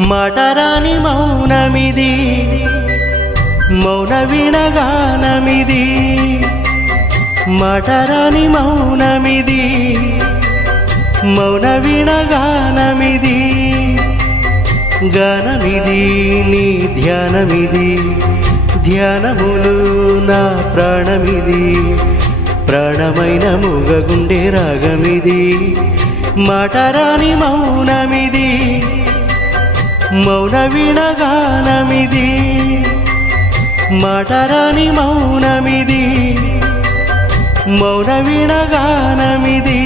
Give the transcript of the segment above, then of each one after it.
మాటరాని మౌనమిది మౌన వీణగానమిది మాటరాని మౌనమిది మౌన వీణగానమిది గానమిది నీ ధ్యానమిది ధ్యానములు నా ప్రాణమిది ప్రాణమైన మూగగుండె రాగమిది మాటరాని మౌనమిది మౌన వీణగానమిది మాటరాని మౌనమిది మౌన వీణగానమిది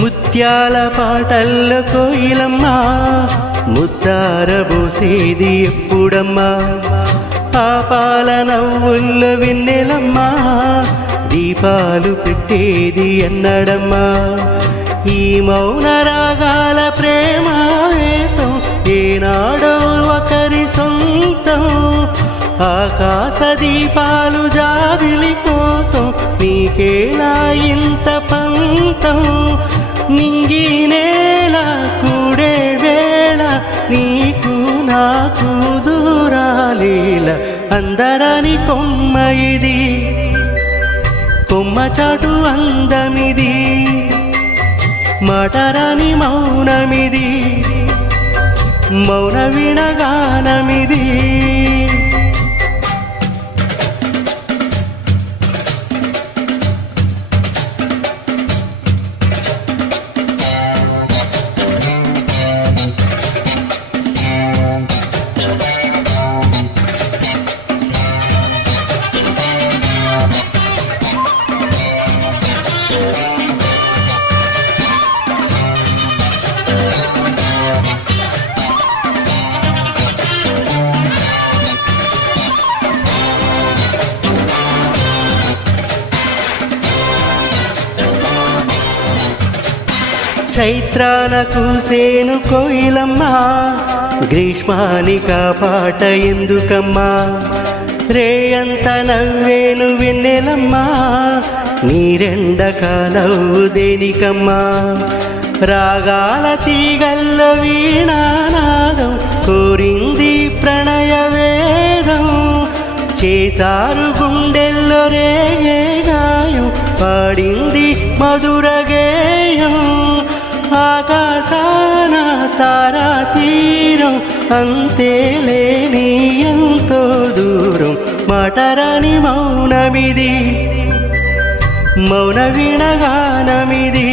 ముత్యాల పాటల్లో కోయిలమ్మ ముద్దారబోసేది ఎప్పుడమ్మా ఆ పాల నవ్వుల్లో వెన్నెలమ్మ దీపాలు పెట్టేది ఎన్నడమ్మా ఈ మౌన రాగాల ప్రేమ వేసం ఏనాడో ఒకరి సొంతం ఆకాశ దీపాలు జాబిలి కోసం నీకేలా ఇంత పంతం నింగి నేల కూడే వేళ నీకు నాకు దూరాలేల అందరాని కొమ్మ ఇది కొమ్మ చాటు అందమిది మాటరాని మౌనమిది మౌన వీణగానమిది చైత్రాన కూసేను కోయిలమ్మ గ్రీష్మాని కాపాట ఎందుకమ్మా రేయంత నవ్వేను వెన్నెలమ్మా నీరెండక నవ్వు దేనికమ్మా రాగాల తీగల్లో వీణానాదం కోరింది ప్రణయ వేదం చేసారు గుండెల్లో రేగే గాయం పాడింది మధుర గేయం ఆకాశాన తారా తీరం అంతేలేని ఎంతో దూరం మాటరాని మౌనమిది మౌన వీణగానమిది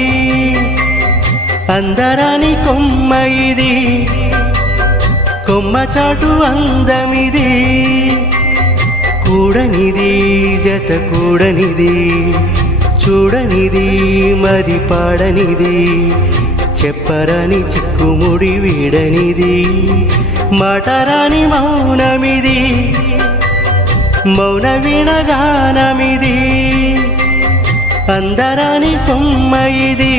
అందరాని కొమ్మ ఇది కొమ్మ చాటు అందమిది కూడనిది జత కూడనిది చూడనిది మది పాడనిది చెప్పరాని చిక్కుముడి వీడనిది మాటరాని మౌనమిది మౌన వీణగానమిది అందరాని కొమ్మ ఇది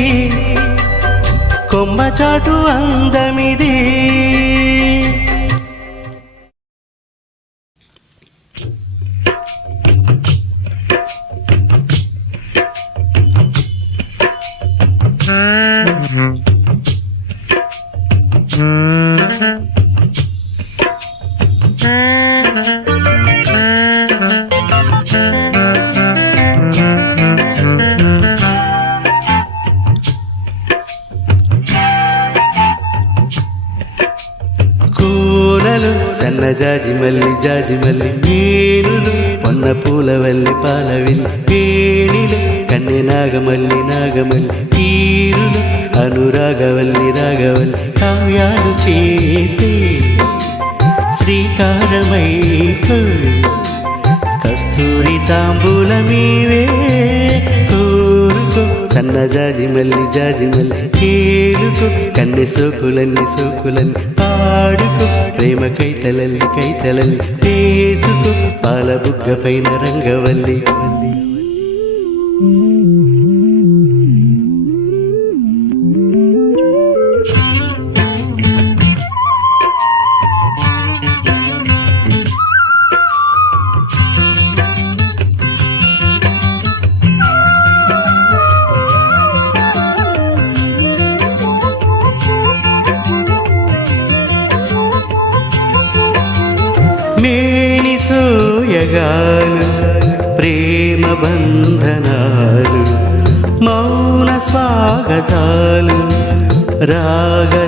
కొమ్మ చాటు అందమిది కూలలు సన్న జాజి మల్లి వేణులు పొన్న పూలవల్లి పాలవిల్లి వేణిలు కన్నె నాగమల్లి తీరులు అనురాగవల్లి కావ్యాలు చేసే శ్రీకారమై కస్తూరి తాంబూలమీవే కోరుకో సన్నజాజి మల్లి జాజి మల్లి కేలుకో కన్నె సోకులన్నీ సోకులన్నీ పాడుకో ప్రేమ కైతలల్లి కైతలల్లి వేసుకో పాల బుగ్గ పైన రంగవల్లి మేని సోయగాలు ప్రేమ బంధనాలు మౌన స్వాగతాలు రాగరంజితాలు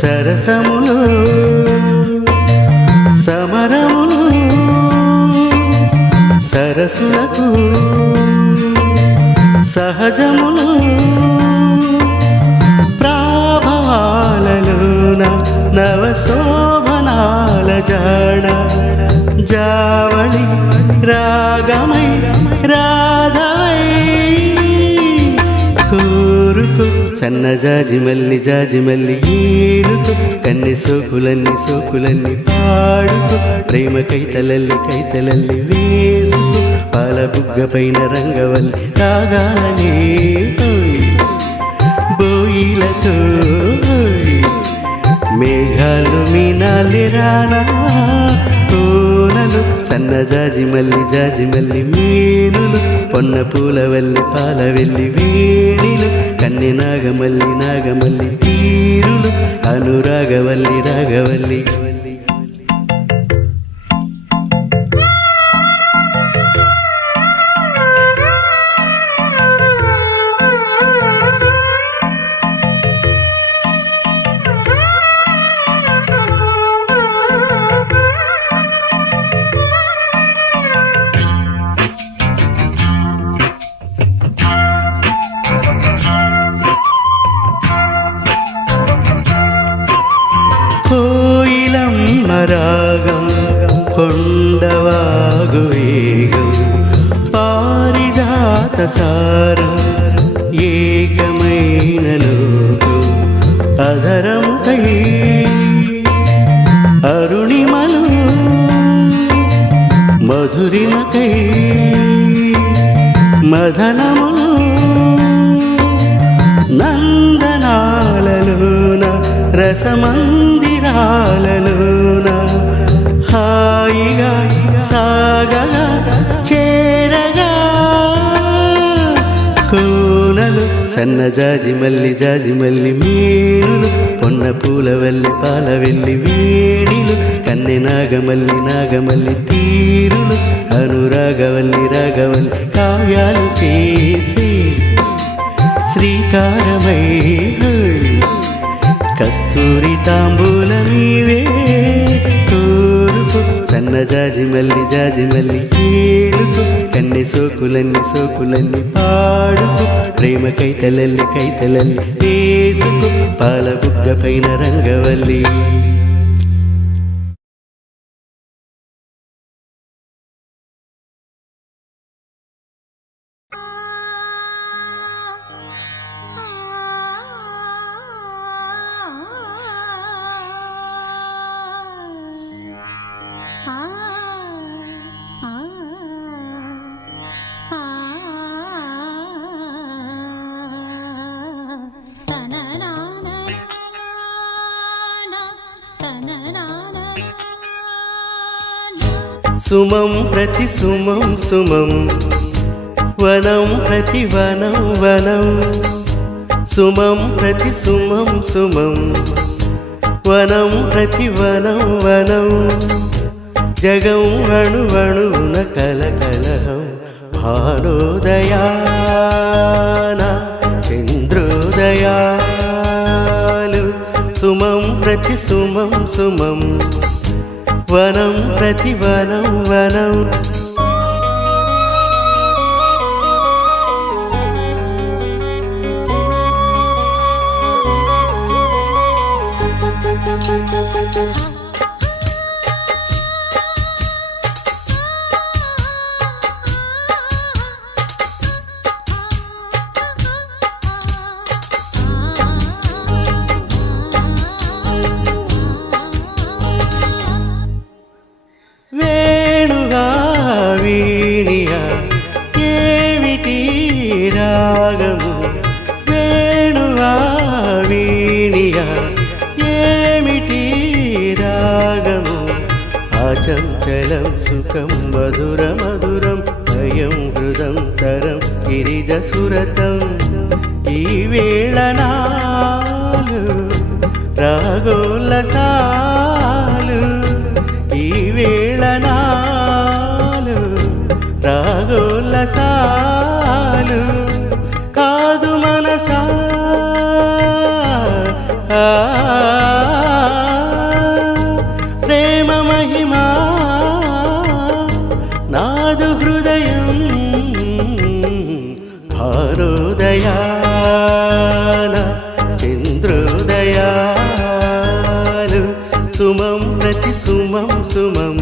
సరసములు సమరములు సరసులకు సహజములు ప్రాభవాలలోన నవశోభనాల జాడ జావళి రాగమై రాధవై కోరుకు సన్నజాజి మల్లి జాజి మల్లి ఏలుకు కన్నె సోకులన్నీ సోకులన్నీ పాడుకు ప్రేమ కైతలల్లి కైతలల్లి వేసుకు పాల బుగ్గ పైన రంగవల్లి రాగాలనే బోయిలతో మేఘాలు మీనాలి రానా కోనలు సన్నజాజి మల్లి జాజి మల్లి మీనులు పొన్న పూల వల్లి పాల వెళ్ళి వేణిలు కన్నె నాగమల్లి నాగమల్లి తీరులు అనురాగవల్లి రాగవల్లి కోయిలమ్మ రాగం కొండవాగు వేగం పారిజాత సారం ఏకమైన లోకం అధరముపై అరుణిమలు మధురిమకై మదనములు నందనాలలోన రసమందిరాలలోన హాయిగా సాగగా చేరగా కోనలు సన్నజాజి మల్లి జాజి మల్లి మీనులు పొన్న పూల వల్లి పాల వెళ్ళి వేణిలు కన్నె నాగమల్లి నాగమల్లి తీరులు అనురాగవల్లి రాగవల్లి కావ్యాలు చేసి శ్రీకారమై కస్తూరి తాంబూలమీవే కోరుకు సన్నజాజి మల్లి జాజి మల్లి ఏలుకు కన్నె సోకులన్నీ సోకులన్నీ పాడుకు ప్రేమ కైతలల్లి కైతలల్లి వేసుకు పాల బుగ్గ పైన రంగవల్లి సుమం ప్రతి సుమం సుమం వనం ప్రతి వనం వనం సుమం ప్రతి సుమం సుమం వనం ప్రతి వనం వనం జగం అణువణువున కలకలహం భానోదయాన చంద్రోదయాలు సుమం ప్రతి సుమం సుమం వనం ప్రతి వనం వనం దుఃఖం మధుర మధురం భయం హృదం తరం గిరిజసురతం ఈ వేళ నాలు రాగోల్లసాలు ఈ వేళ నాలు రాగోల్లసాలు కాదు మనసా ప్రేమ మహిమా నాదు హృదయం భారోదయాన చంద్రోదయాలు సుమం ప్రతి సుమం సుమం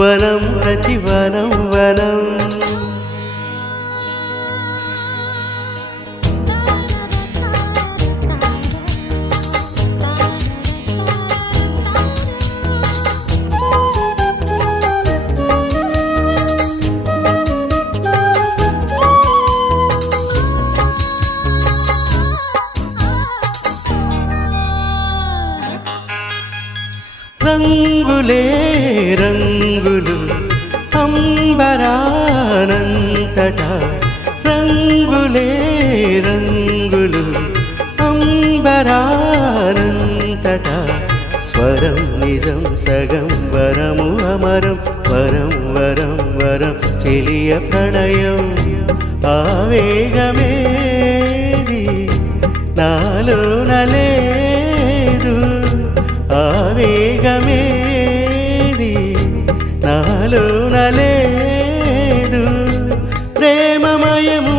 వనం ప్రతి వనం వనం రంగులే రంగులు అంబరానంతట రంగులే రంగులు అంబరానంతట స్వరం నిజం సగం వరము అమరం వరం వరం వరం చెలియ ప్రణయం ఆవేగమేది నాలో నలేదు ఆవేగమేది నాలో నలేదు ప్రేమమయము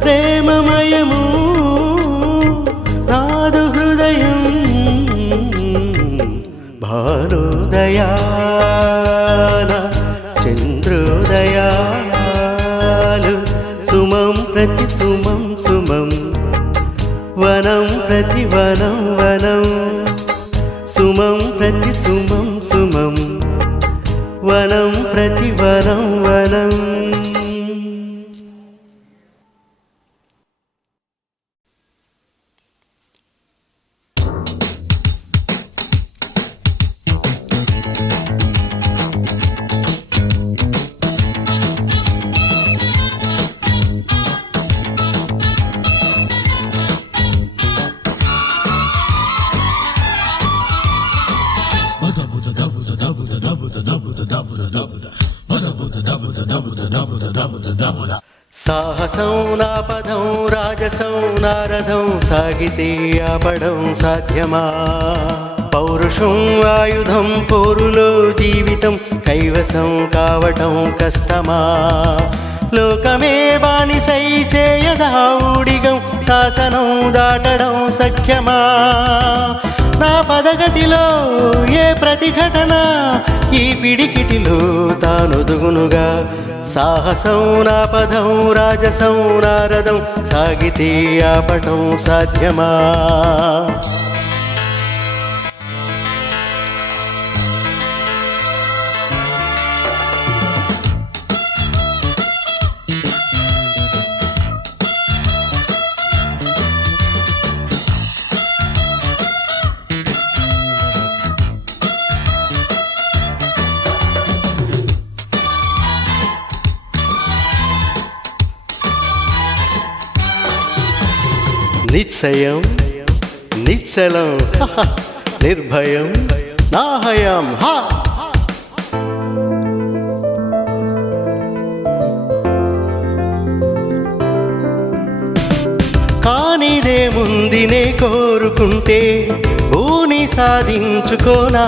ప్రేమమయము నాదు హృదయం భానుదయాన చంద్రోదయాలు సుమం ప్రతి సుమం సుమం వనం ప్రతి వనం వనం సుమం ప్రతి సుమం సుమం వనం ప్రతి వనం వనం సాహసం నా పదం రాజసం నారథం సాగితే ఆపడం సాధ్యమా పౌరుషం ఆయుధం పోరులో జీవితం కైవసం కావటం కష్టమా లోకమే బానిసై చేయదా ఊడిగం శాసనం దాటడం సఖ్యమా నా పదగతిలో ఏ ప్రతిఘటన ఈ పిడికిటిలో తానొదుగునుగా సాహసం నా పదం రాజసం నారథం సాగితే ఆపటం సాధ్యమా నిశ్చయం నిశ్చలం నిర్భయం నాహయం హా కానిదేముంది నే కోరుకుంటే భూని సాధించుకోనా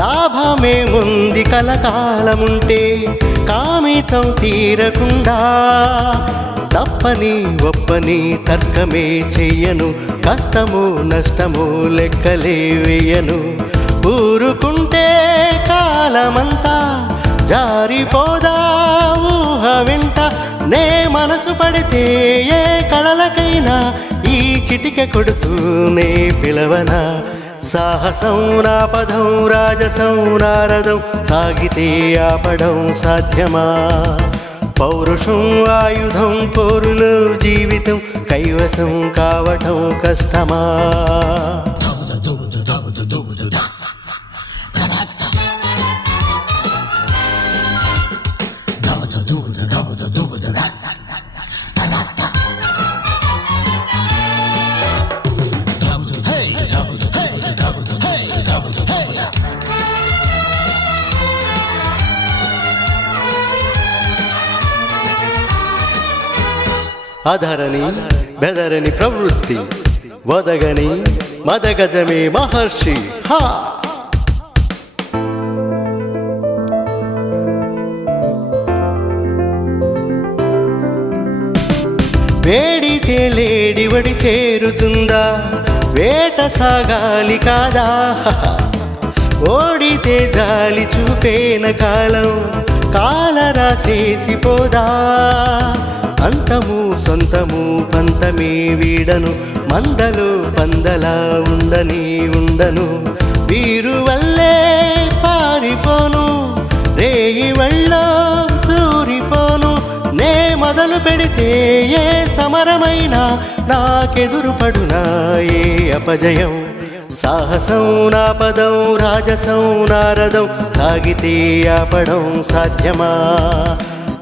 లాభమేముంది కలకాలముంటే కామితం తీరకుండా తప్పని ఒప్పని తర్కమే చెయ్యను కష్టము నష్టము లెక్కలే వేయను ఊరుకుంటే కాలమంతా జారిపోదా ఊహ వెంట నే మనసు పడితే ఏ కళలకైనా ఈ చిటిక కొడుతూనే పిలవనా సాహసం నా పదం రాజసం నారథం సాగితే ఆపడం సాధ్యమా పౌరుషం ఆయుధం పోరులో జీవితం కైవసం కావటం కష్టమా? అధరని బెదరని ప్రవృత్తి వదగని మదగజమే మహర్షి. హా వేడితే లేడివడి చేరుతుందా? వేట సాగాలి కాదా? ఓడితే జాలి చూపేన కాలం కాలరాసేసిపోదా? అంతము సొంతము పంతమే వీడను, మందలో పందలా ఉండను. వీరు వల్లే పారిపోను, రేయి వళ్ళో దూరిపోను. నే మొదలు పెడితే ఏ సమరమైనా నాకెదురు పడునా ఏ అపజయం? సాహసం నా పదం, రాజసం నారదం, సాగితే ఆపడం సాధ్యమా?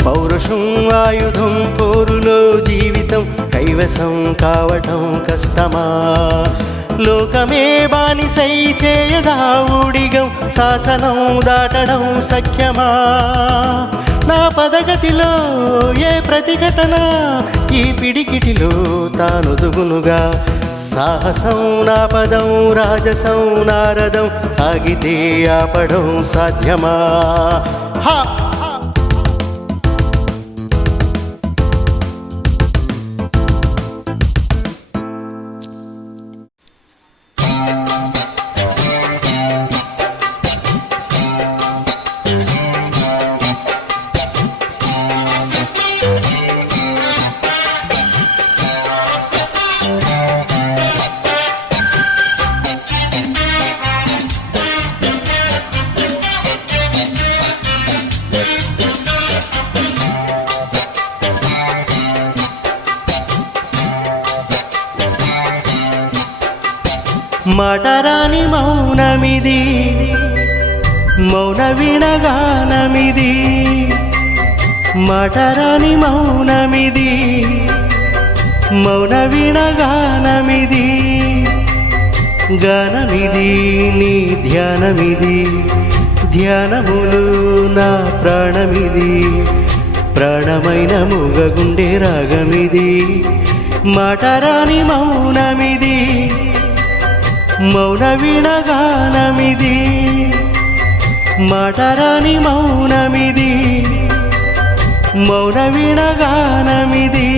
పౌరుషం ఆయుధం, పోరులో జీవితం, కైవసం కావటం కష్టమా? లోకమే బానిసై చేయదా ఊడిగం, శాసనం దాటడం సఖ్యమా? నా పదగతిలో ఏ ప్రతిఘటన ఈ పిడికిటిలో తానొదుగునుగా? సాహసం నా పదం, రాజసం నారదం, సాగితే ఆపడం సాధ్యమా? హా మాటరాని మౌనమిది, మౌన వినగానమిది. మాటరాని మౌనమిది, మౌన వినగానమిది. గానమిది నీ ధ్యానమిది, ధ్యానములు నా ప్రాణమిది. ప్రాణమైన మూగగుండె రాగమిది. మాటరాని మౌనమిది, మౌన వినగానమిది. మాటరాని మౌనమిది, మౌన వినగానమిది.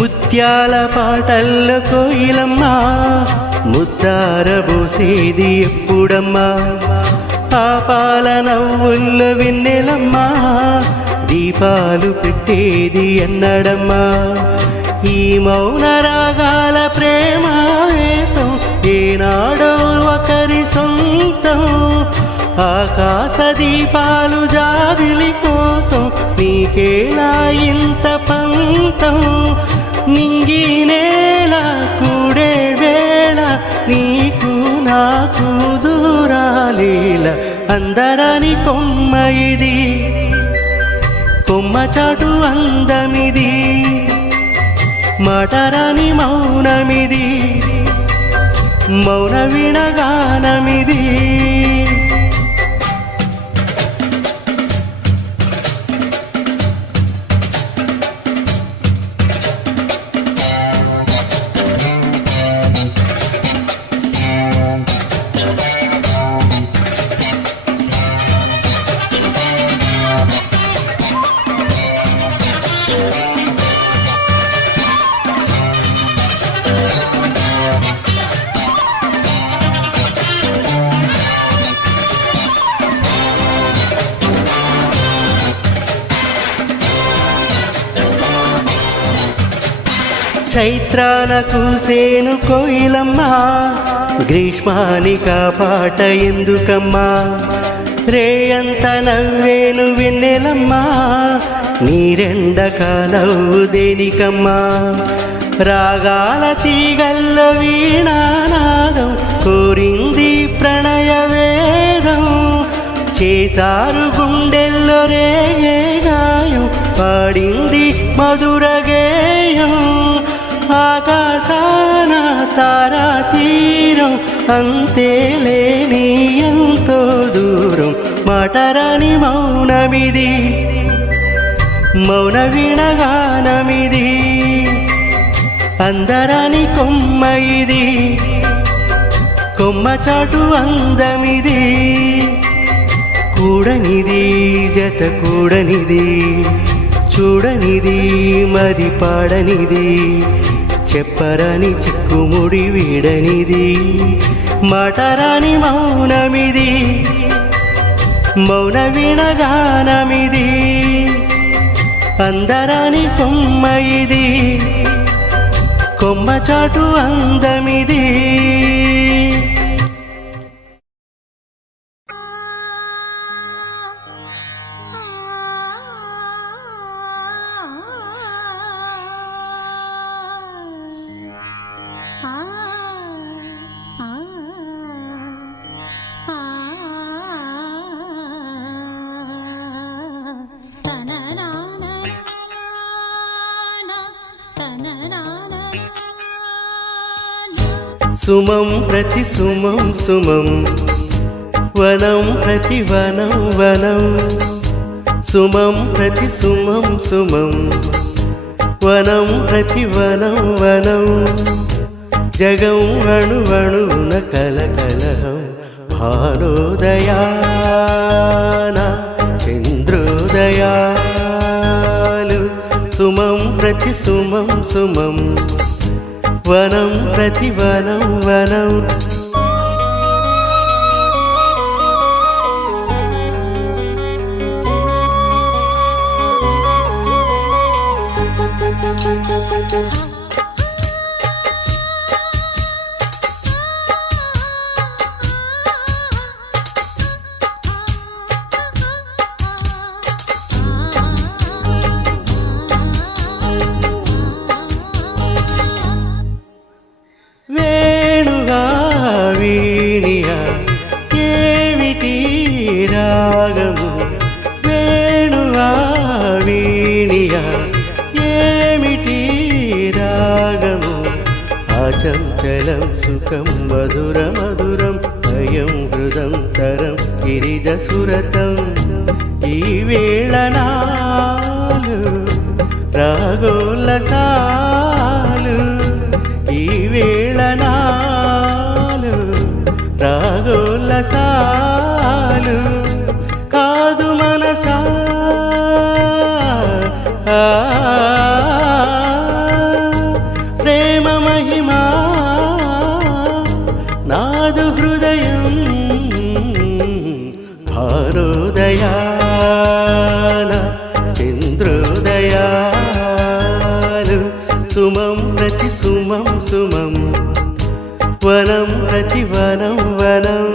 ముత్యాల పాటల్లో కోయిలమ్మ, ముద్దారబోసేది ఎప్పుడమ్మా? ఆ పాల నవ్వుల్లో వెన్నెలమ్మ, దీపాలు పెట్టేది ఎన్నడమ్మా? ఈ మౌన రాగాల ప్రేమ వేసం ఏనాడో ఒకరి సొంతం. ఆకాశ దీపాలు జాబిలి కోసం నీకేలా ఇంత పంతం? నింగి నేల కూడే వేళ నీకు నాకు దూరాలేల. అందరాని కొమ్మ ఇది, కొమ్మ చాటు అందమిది. మాటరాని మౌనమిది, మౌన వినగానమిది. చైత్రాన కూసేను కోయిలమ్మ గ్రీష్మాని కాపాట ఎందుకమ్మా రేయంత నవ్వేను వెన్నెలమ్మా నీరెండక నవ్వు దేనికమ్మా రాగాల తీగల్లో వీణానాదం కోరింది ప్రణయ వేదం చేసారు గుండెల్లో రేగే గాయం పాడింది మధుర గేయం ఆకాశాన తారా తీరం అంతేలేని ఎంతో దూరం మాటరాని మౌనమిది మౌన వీణగానమిది అందరాని కొమ్మ ఇది కొమ్మ చాటు అందమిది కూడనిది జత కూడనిది చూడనిది మది పాడనిది చెప్పరాని చిక్కుముడి వీడనిది మాటరాని మౌనమిది మౌన వీణగానమిది అందరాని కొమ్మ ఇది కొమ్మ చాటు అందమిది సుమం ప్రతి సుమం సుమం వనం ప్రతి వనం వనం సుమం ప్రతి సుమం సుమం వనం ప్రతి వనం వనం జగం అణువణువున కలకలహం భానోదయాన చంద్రోదయాలు సుమం ప్రతి సుమం సుమం వనం ప్రతి వనం వనం చంచలం సుఖం మధుర మధురం భయం హృదం తరం గిరిజసురతం ఈ వేళ నాలు రాగోల్లసాలు ఈ వేళ నాలు రాగోల్లసాలు కాదు మనసా ప్రేమ మహిమా నాదు హృదయం భానోదయాన చంద్రోదయాలు సుమం ప్రతి సుమం సుమం వనం ప్రతి వనం వనం